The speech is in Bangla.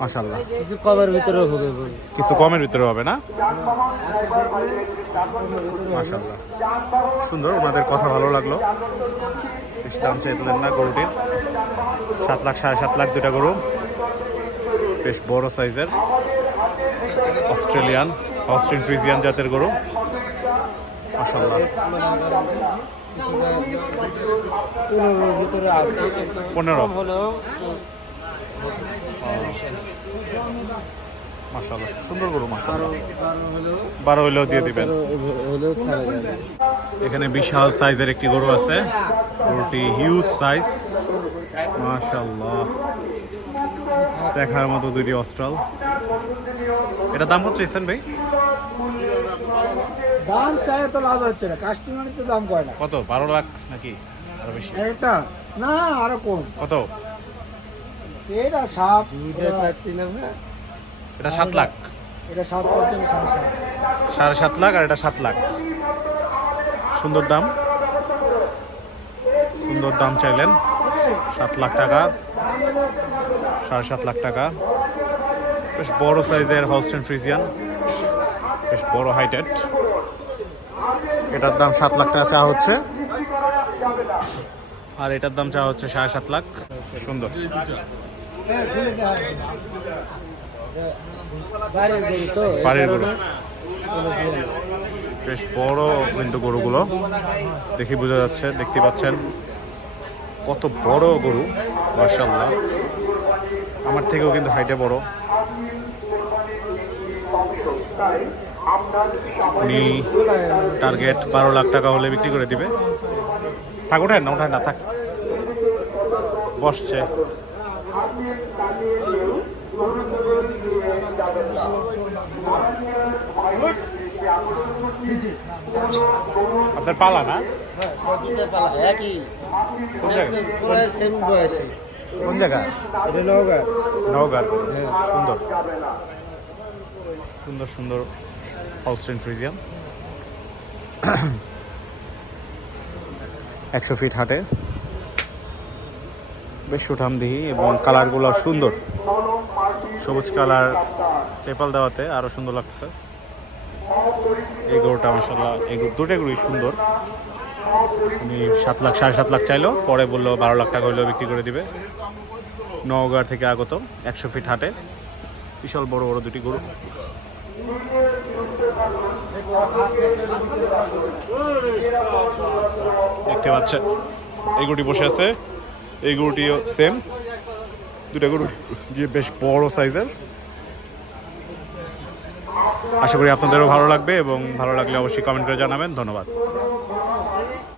মাশাল্লাহ কিছু কমের ভিতরে হবে কিছু কমের ভিতরে হবে না? মাশাল্লাহ সুন্দর ওনাদের কথা ভালো লাগল। বেশি দাম চাইছিলেন না গরুটির। সাত লাখ সাড়ে সাত লাখ দুটা গরু। বেশ বড় সাইজের। অস্ট্রেলিয়ান অস্ট্রেলিয়ান ফ্রিজিয়ান জাতের গরু। মাশাল্লাহ পনেরোর ভিতরে আছে। পনেরো। হলেও মাশাল্লাহ সুন্দর গরু মাশাল্লাহ বারো হলেও বারো হইলেও দিয়ে দিবেন। এখানে বিশাল সাইজের একটি গরু আছে। গরুটি হিউজ সাইজ মাশাল্লাহ দেখার মতো দুটি অস্ট্রাল এটা দাম কত চাইছেন ভাই? দাম চাই তো লাভ হচ্ছে না। কাস্টমারই তো দাম করে না। কত? বারো লাখ নাকি? আরও বেশি। এটা না আরও কম। কত? এটা সাপ। দুইটা পাচ্ছি না। ভাই এটা সাত লাখ। এটা সাত হচ্ছে সাড়ে সাত লাখ আর এটা সাত লাখ। সুন্দর দাম। সুন্দর দাম চাইলেন। সাত লাখ টাকা। সাড়ে সাত লাখ টাকা। বেশ বড় সাইজের হলস্টেন ফ্রিজিয়ান বেশ বড় হাইটেড। এটার দাম সাত লাখ টাকা চা হচ্ছে। আর এটার দাম চা হচ্ছে সাড়ে সাত লাখ। সুন্দর। বাড়ির গরু। বেশ বড় কিন্তু গরুগুলো। দেখি বোঝা যাচ্ছে, দেখতে পাচ্ছেন। কত বড় গরু মার্শাল্লাহ আমার থেকেও কিন্তু হাইটে বড়। উনি টার্গেট বারো লাখ টাকা হলে বিক্রি করে দিবে। থাক, ওঠেন না ওঠেন না, থাক। বসছে। আপনার পালা না? পালা, একই। কোন জায়গা? Same, same, পুরাই same বয়সী। কোন জায়গা এটা নওগাঁ। নওগাঁ সুন্দর। সুন্দর সুন্দর ফ্রিজিয়াম একশো ফিট হাটে। বেশ সুঠামদিহি এবং কালারগুলো সুন্দর। সবুজ কালার টেপাল দেওয়াতে আরও সুন্দর লাগছে। এই গরুটা মাসাল্লাহ এই দুটো গরুই সুন্দর। উনি সাত লাখ, সাড়ে সাত লাখ চাইলো, পরে বলল বারো লাখ টাকা হইলেও বিক্রি করে দিবে। নওগাঁ থেকে আগত, একশো ফিট হাটে। বিশাল বড় বড় দুটি গরু। দেখতে পাচ্ছেন, এই গরুটি বসে আছে। এই গরুটিও সেম দুটা গরু যে বেশ বড় সাইজের আশা করি আপনাদেরও ভালো লাগবে এবং ভালো লাগলে অবশ্যই কমেন্ট করে জানাবেন। ধন্যবাদ।